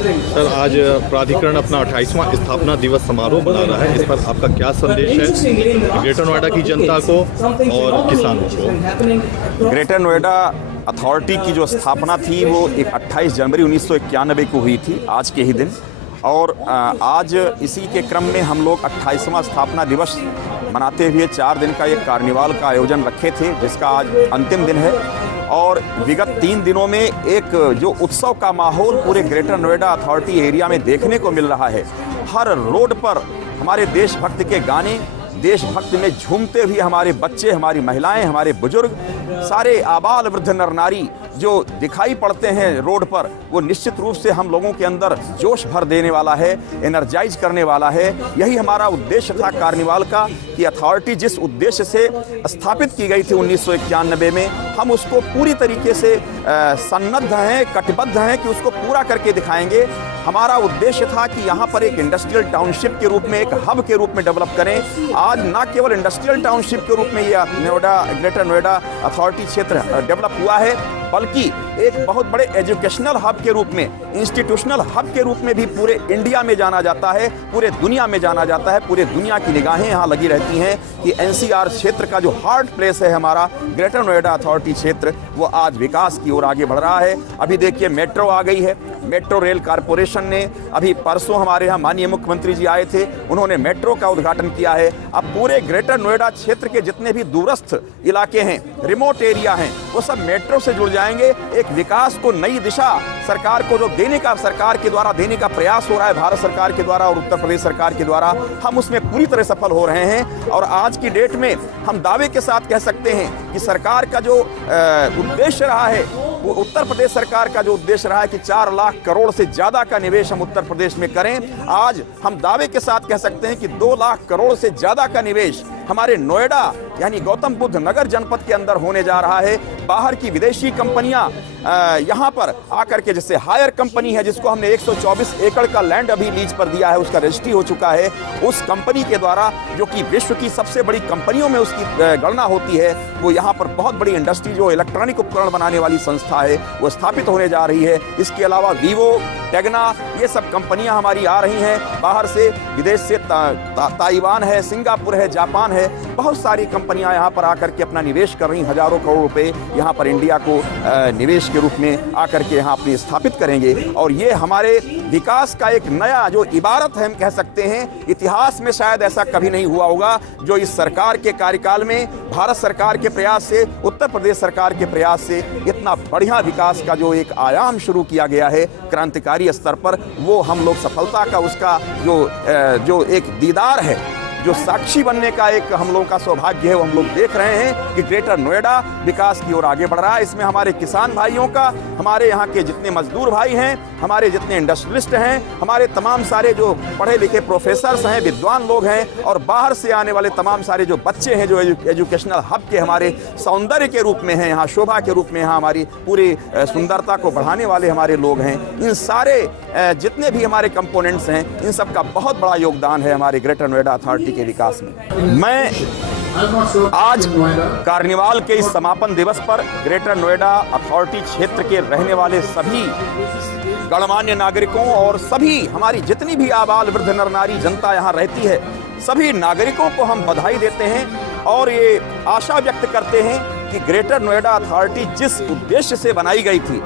Sir, आज प्राधिकरण अपना 28वां स्थापना दिवस समारोह मना रहा है। इस पर आपका क्या संदेश है ग्रेटर नोएडा की जनता को और किसानों को? ग्रेटर नोएडा अथॉरिटी की जो स्थापना थी वो 28 जनवरी 1991 को हुई थी, आज के ही दिन। और आज इसी के क्रम में हम लोग 28वां स्थापना दिवस मनाते हुए 4 दिन का एक कार्निवाल का आयोजन रखे थे, जिसका आज अंतिम दिन है। और विगत 3 दिनों में एक जो उत्सव का माहौल पूरे ग्रेटर नोएडा अथॉरिटी एरिया में देखने को मिल रहा है। हर रोड पर हमारे देशभक्त के गाने, देशभक्त में झूमते हुए हमारे बच्चे, हमारी महिलाएं, हमारे बुजुर्ग, सारे आबाल वृद्ध नर नारी जो दिखाई पड़ते हैं रोड पर, वो निश्चित रूप से हम लोगों के अंदर जोश भर देने वाला है, एनर्जाइज करने वाला है। यही हमारा उद्देश्य था कार्निवाल का, कि अथॉरिटी जिस उद्देश्य से स्थापित की गई थी 1991 में, हम उसको पूरी तरीके से सन्नद्ध हैं, कटिबद्ध हैं कि उसको पूरा करके दिखाएंगे। हमारा उद्देश्य था कि यहाँ पर एक इंडस्ट्रियल टाउनशिप के रूप में, एक हब के रूप में डेवलप करें। आज ना केवल इंडस्ट्रियल टाउनशिप के रूप में ये ग्रेटर नोएडा अथॉरिटी क्षेत्र डेवलप हुआ है, बल्कि एक बहुत बड़े एजुकेशनल हब के रूप में, इंस्टीट्यूशनल हब के रूप में भी पूरे इंडिया में जाना जाता है, पूरे दुनिया में जाना जाता है। पूरे दुनिया की निगाहें यहाँ लगी रहती हैं कि एनसीआर क्षेत्र का जो हार्ट प्लेस है हमारा ग्रेटर नोएडा अथॉरिटी क्षेत्र, वो आज विकास की ओर आगे बढ़ रहा है। अभी देखिए मेट्रो आ गई है, मेट्रो रेल कारपोरेशन ने अभी परसों हमारे यहाँ माननीय मुख्यमंत्री जी आए थे, उन्होंने मेट्रो का उद्घाटन किया है। अब पूरे ग्रेटर नोएडा क्षेत्र के जितने भी दूरस्थ इलाके हैं, रिमोट एरिया हैं, वो सब मेट्रो से जुड़ जाएंगे। एक विकास को नई दिशा सरकार को जो देने का, सरकार के द्वारा देने का प्रयास हो रहा है, भारत सरकार के द्वारा और उत्तर प्रदेश सरकार के द्वारा, हम उसमें पूरी तरह सफल हो रहे हैं। और आज की डेट में हम दावे के साथ कह सकते हैं कि सरकार का जो उद्देश्य रहा है, वो उत्तर प्रदेश सरकार का जो उद्देश्य रहा है कि 4 लाख करोड़ से ज्यादा का निवेश हम उत्तर प्रदेश में करें, आज हम दावे के साथ कह सकते हैं कि 2 लाख करोड़ से ज्यादा का निवेश हमारे नोएडा यानी गौतम बुद्ध नगर जनपद के अंदर होने जा रहा है। बाहर की विदेशी कंपनियां यहां पर आकर के, जैसे हायर कंपनी है जिसको हमने 124 एकड़ का लैंड अभी लीज पर दिया है, उसका रजिस्ट्री हो चुका है, उस कंपनी के द्वारा, जो कि विश्व की सबसे बड़ी कंपनियों में उसकी गणना होती है, वो यहाँ पर बहुत बड़ी इंडस्ट्री जो इलेक्ट्रॉनिक उपकरण बनाने वाली संस्था है वो स्थापित होने जा रही है। इसके अलावा वीवो, टेगना, ये सब कंपनियां हमारी आ रही हैं बाहर से, विदेश से ताइवान है, सिंगापुर है, जापान है, बहुत सारी कंपनियां यहाँ पर आकर के अपना निवेश कर रही, हजारों करोड़ रुपए यहाँ पर इंडिया को निवेश के रूप में आकर के यहाँ अपने स्थापित करेंगे। और ये हमारे विकास का एक नया जो इबारत है, हम कह सकते हैं इतिहास में शायद ऐसा कभी नहीं हुआ होगा, जो इस सरकार के कार्यकाल में भारत सरकार के प्रयास से, उत्तर प्रदेश सरकार के प्रयास से इतना बढ़िया विकास का जो एक आयाम शुरू किया गया है क्रांतिकारी स्तर पर, वो हम लोग सफलता का उसका जो एक दीदार है, जो साक्षी बनने का एक हम लोगों का सौभाग्य है, वो हम लोग देख रहे हैं कि ग्रेटर नोएडा विकास की ओर आगे बढ़ रहा है। इसमें हमारे किसान भाइयों का, हमारे यहाँ के जितने मजदूर भाई हैं, हमारे जितने इंडस्ट्रियलिस्ट हैं, हमारे तमाम सारे जो पढ़े लिखे प्रोफेसर्स हैं, विद्वान लोग हैं, और बाहर से आने वाले तमाम सारे जो बच्चे हैं, जो एजुकेशनल हब के हमारे सौंदर्य के रूप में हैं, यहाँ शोभा के रूप में यहाँ हमारी पूरी सुंदरता को बढ़ाने वाले हमारे लोग हैं, इन सारे जितने भी हमारे कंपोनेंट्स हैं, इन सब का बहुत बड़ा योगदान है हमारे ग्रेटर नोएडा अथॉरिटी के विकास में। मैं आज कार्निवाल के इस समापन दिवस पर ग्रेटर नोएडा अथॉरिटी क्षेत्र के रहने वाले सभी गणमान्य नागरिकों और सभी हमारी जितनी भी आबाल वृद्ध नर नारी जनता यहाँ रहती है, सभी नागरिकों को हम बधाई देते हैं और ये आशा व्यक्त करते हैं कि ग्रेटर नोएडा अथॉरिटी जिस उद्देश्य से बनाई गई थी,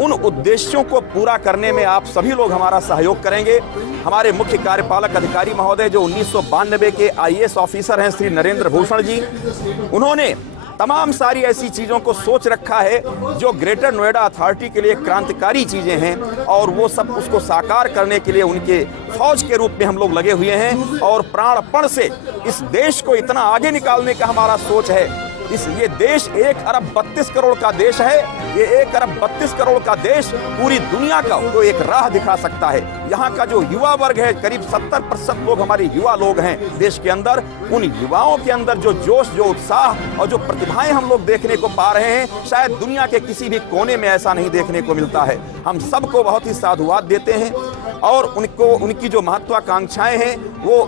उन उद्देश्यों को पूरा करने में आप सभी लोग हमारा सहयोग करेंगे। हमारे मुख्य कार्यपालक अधिकारी महोदय जो 1992 के IAS ऑफिसर हैं, श्री नरेंद्र भूषण जी, उन्होंने तमाम सारी ऐसी चीज़ों को सोच रखा है जो ग्रेटर नोएडा अथॉरिटी के लिए क्रांतिकारी चीज़ें हैं, और वो सब उसको साकार करने के लिए उनके फौज के रूप में हम लोग लगे हुए हैं। और प्राणपण से इस देश को इतना आगे निकालने का हमारा सोच है। ये देश 1 अरब 32 करोड़ का देश है। ये 1 अरब 32 करोड़ का देश पूरी दुनिया का तो एक राह दिखा सकता है। यहाँ का जो युवा वर्ग है, करीब 70% लोग हमारे युवा लोग हैं देश के अंदर। उन युवाओं के अंदर जो जोश, जो उत्साह और जो प्रतिभाएं हम लोग देखने को पा रहे हैं, शायद दुनिया के किसी भी कोने में ऐसा नहीं देखने को मिलता है। हम सबको बहुत ही साधुवाद देते हैं और उनकी जो महत्वाकांक्षाएं हैं वो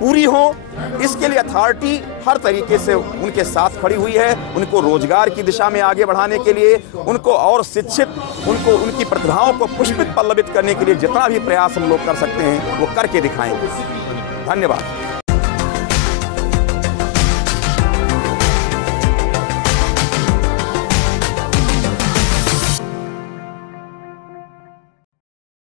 पूरी हो, इसके लिए अथॉरिटी हर तरीके से उनके साथ खड़ी हुई है। उनको रोजगार की दिशा में आगे बढ़ाने के लिए, उनको और शिक्षित, उनको उनकी प्रतिभाओं को पुष्पित पल्लवित करने के लिए जितना भी प्रयास हम लोग कर सकते हैं वो करके दिखाएंगे। धन्यवाद।